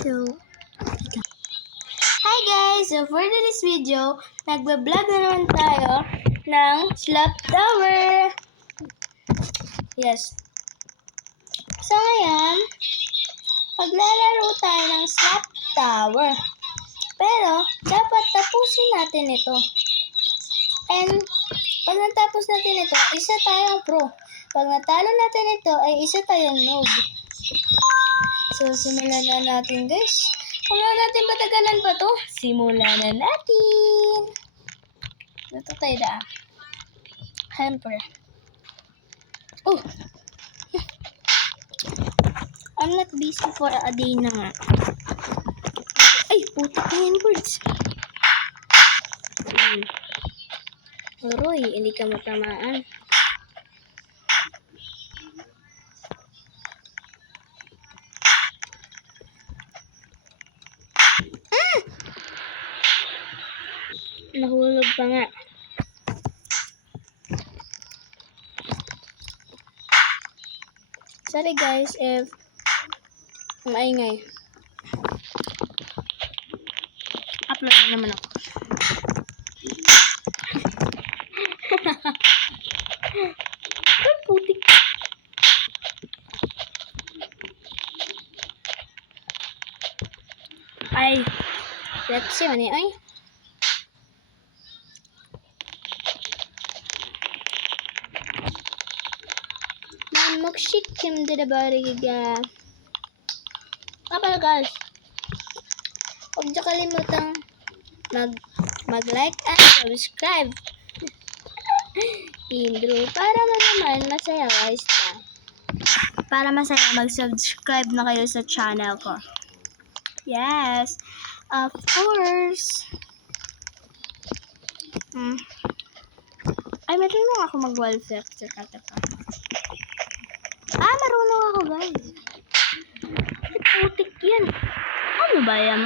to... Hi guys! So for this video, nagbablog na naman tayo ng Slap Tower. Yes. So ngayon, maglalaro tayo ng Slap Tower. Pero, dapat tapusin natin ito. And, pag natapos natin ito, isa tayong pro. Pag natalo natin ito, ay isa tayong noob. So, simulan na natin guys. Kung natin patagalan pa to, simulan na natin. Ito tayo da. Hamper. Oh! I'm not busy for a day na nga. Ay, putik na yan, birds. Roy, hindi ka matamaan. Nahulog pa nga. Sorry guys if maingay. Upload na naman ako. Ay, putik. Ay, let's see ano ay. Magshik him to the body giga. Kapal guys. Huwag niyo kalimutang mag-like and subscribe. Indro, para naman masaya guys na. Para masaya mag-subscribe na kayo sa channel ko. Yes, of course. Ay, marunong ako mag-wall flexer katapa. Marunong ako guys. Putik yan. Ano ba yan?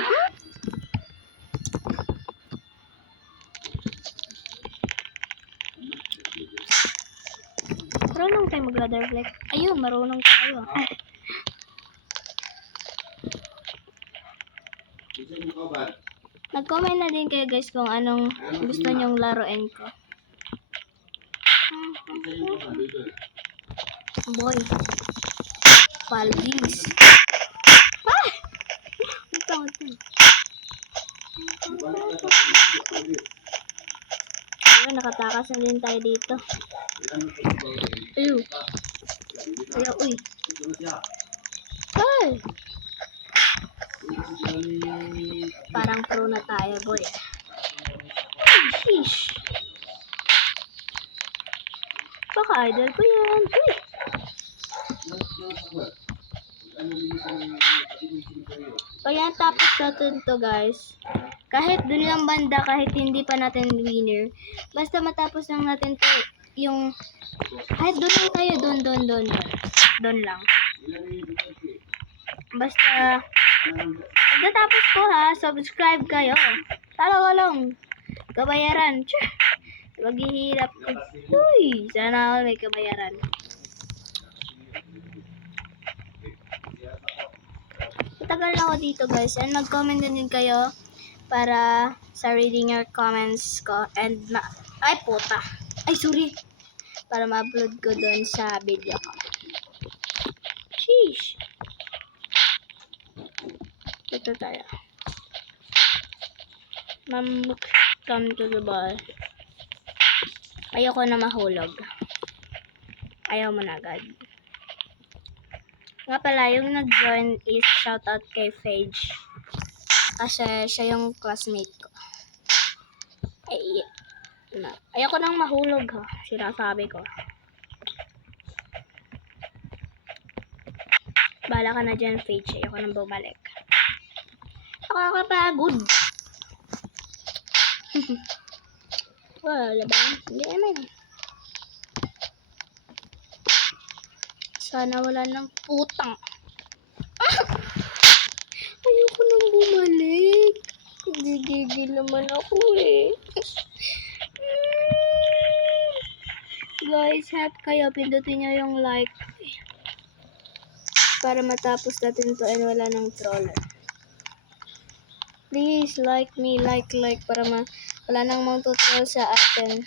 Marunong tayo mag-ladder flex. Ayun, marunong tayo. Nag-comment na din kayo guys kung anong gusto nyong laruin ko. Boy. Palgis. Ayun, nakatakas na din tayo dito. Ayun. Ayaw, uy. Ay! Parang pro na tayo, boy. Sheesh. Baka idol ko yan. Uy! Kaya tapos natin to guys. Kahit dun lang banda, kahit hindi pa natin winner. Basta matapos lang natin to yung... Kahit dun lang tayo, dun. Dun lang. Basta... Pagkatapos ko ha, subscribe kayo. Talaga lang. Kabayaran. Maghihirap ko. Uy! Sana ako may kabayaran. Matagal na ako dito guys. And mag-comment din kayo para sa reading your comments ko. And ay puta. Ay sorry. Para ma-upload ko doon sa video ko. Sheesh. Ito tayo. Come to the ball. Ayoko na mahulog. Ayaw mo na agad. Nga pala, yung nag-join is shoutout kay Phage. Kasi siya yung classmate ko. Ay, ayoko nang mahulog ha. Sinasabi ko. Bala ka na dyan, Phage. Ayoko nang bumalik. Nakakapagod. Wala ba? Hindi naman. Sana wala ng putang. Ayoko nang bumalik. Gigigil naman ako eh. Guys, help kayo. Pindutin nyo yung like. Para matapos natin to and wala ng troller. Please like me, like para wala nang mga tutorial sa atin.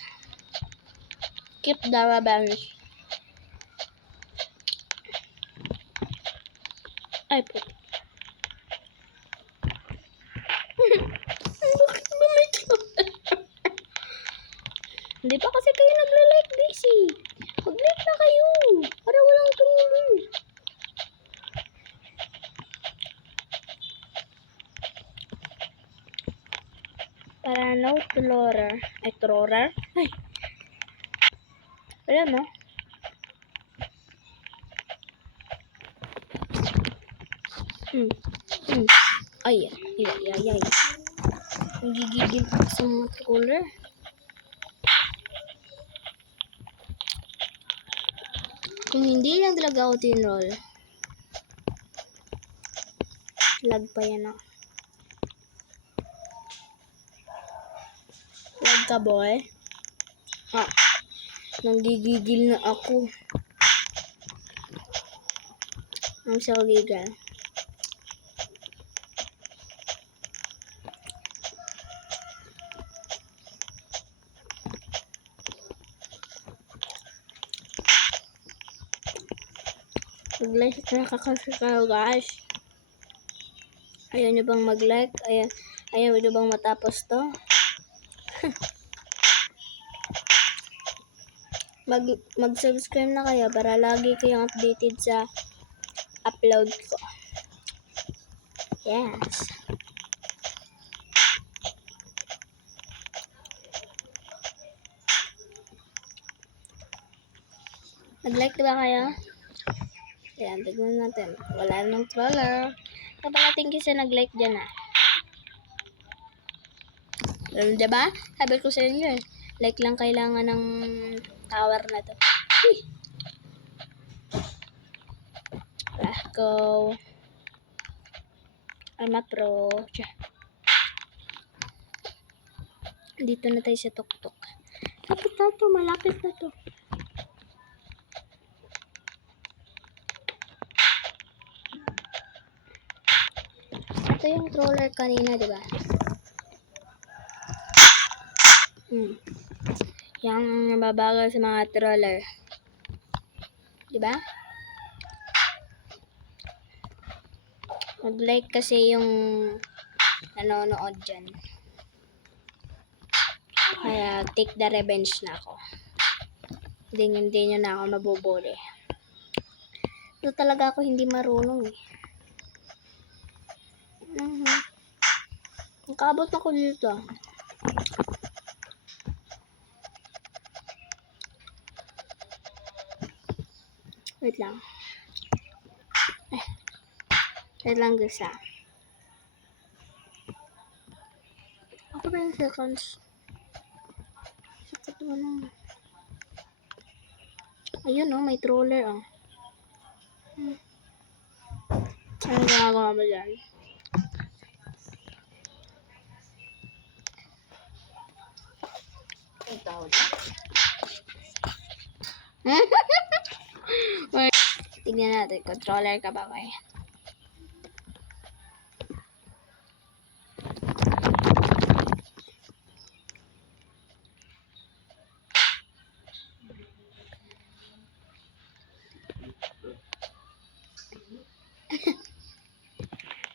Keep the revenge. Ay po. Bakit ba may Hindi pa kasi kayo nagla-like, Daisy. Mag-like na kayo. Para walang tumulong. Para no troller. Ay, troller? Ay. Ayan, no? Ay. Ang gigigil pa sa mga troller. Kung hindi lang talaga ako tinroll, lag pa yan ako. Lag ka, boy? Nanggigigil na ako. Ang sa gigil. Mag-like na kakasikaw, guys. Ayaw nyo bang mag-like? Ayaw nyo bang matapos to? Mag-subscribe na kayo para lagi kayong updated sa upload ko. Yes. Nag-like ba kayo? Ayan, tignan natin. Wala nang troller. Kapalating kasi nag-like dyan Diba? Sabi ko sa inyo like lang kailangan ng tower na to. Let's go. I'm a pro. Dito na tayo sa tuktok. Lapit na to, malapit na to. Ito yung troller kanina, diba? Yang nababagal sa mga troller. Diba? Mag-like kasi yung nanonood dyan. Kaya take the revenge na ako. Hindi nyo na ako mabubuli. Ito talaga ako hindi marunong Nakabot ako dito. Wait lang. Wait lang guys Ako ba yung seconds? Sakit mo lang. Ayun may troller Ano ginagawa mo dyan? Ikaw na? Tignan natin, controller ka ba kayo?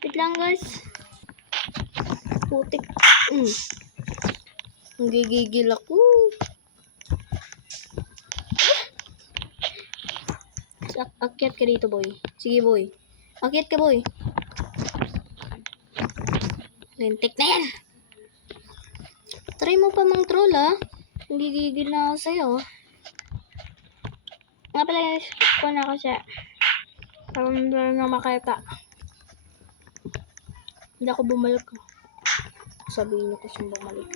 Wait lang guys. Putik. Gigigil ako. Akyat ka dito, boy. Sige, boy. Akyat ka, boy. Lintik na yan. Try mo pa mang troll, Gigigil na ako sa'yo. Nga pala, skip ko na kasi. Para na makita. Hindi ako bumalik. Sabihin niyo ko siyang bumalik.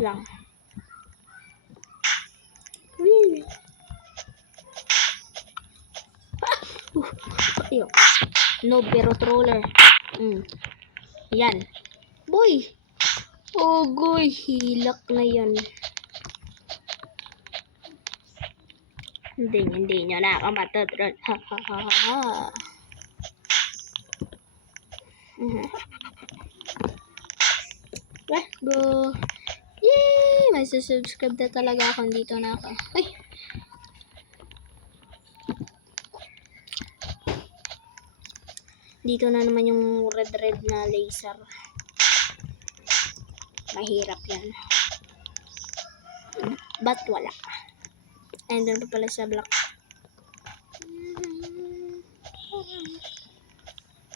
Lang. No, pero troller. Yan. Boy. Oh, goy. Hilak na yan. Hindi nyo na ako matatrol. Ha. Let's go. Yay! May subscribe na talaga ako. Dito na ako. Ay! Dito na naman yung red na laser. Mahirap yan. Ba't wala? Ay, doon pa pala sa block.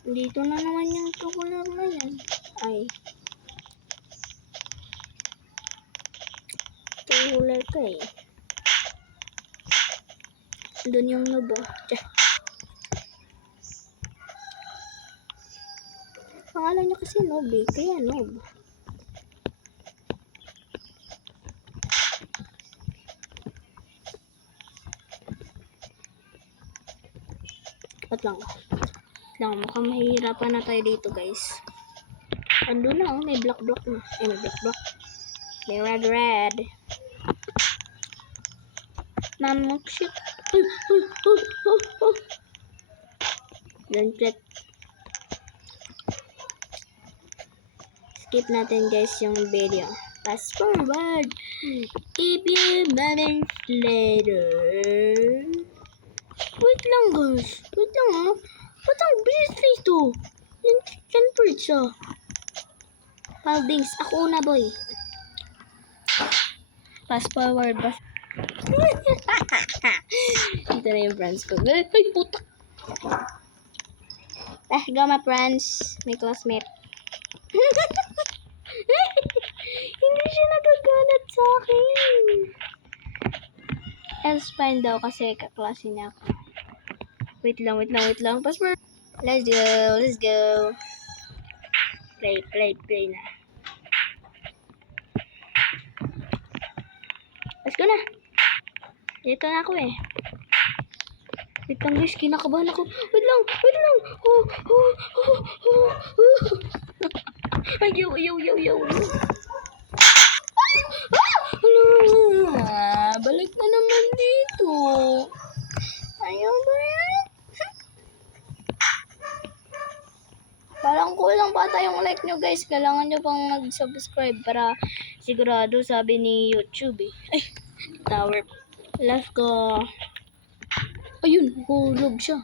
Dito na naman yung tukular na yan. Ay. Tukular ka eh. Doon yung noob oh. Pangalan niya kasi noob eh. Kaya noob. Ba't lang? Mukhang mahihirapan na tayo dito guys. Ando na oh. May block na. Ay, may block. May red. Mamok shit. Don't get. Skip natin guys yung video. Fast forward. If you moments later. Wait lang guys. Wait lang ha. Ba't ang bilis nito? 10% siya. Paldings. Ako una boy. Fast forward. Ito na yung friends ko. Ay, putak. Go my friends. May classmate. Hindi siya nagagalit sa akin. Else fine daw kasi kaklase niya ako. Wait lang. Password. Let's go. Play na. Let's go na. Dito na ako eh. Wait lang guys, kinakabahan ako. Wait lang. Ayaw. Balik na naman dito. Ayaw ba yan? Parang kulang pa tayong like nyo guys. Kailangan nyo pang mag-subscribe para sigurado sabi ni YouTube eh. Ay, tower. Let's go. Ayun, hulog siya.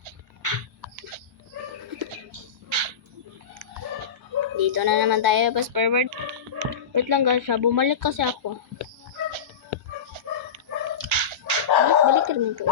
Dito na naman tayo, fast forward. Wait lang guys, bumalik kasi ako. Balik ka naman to.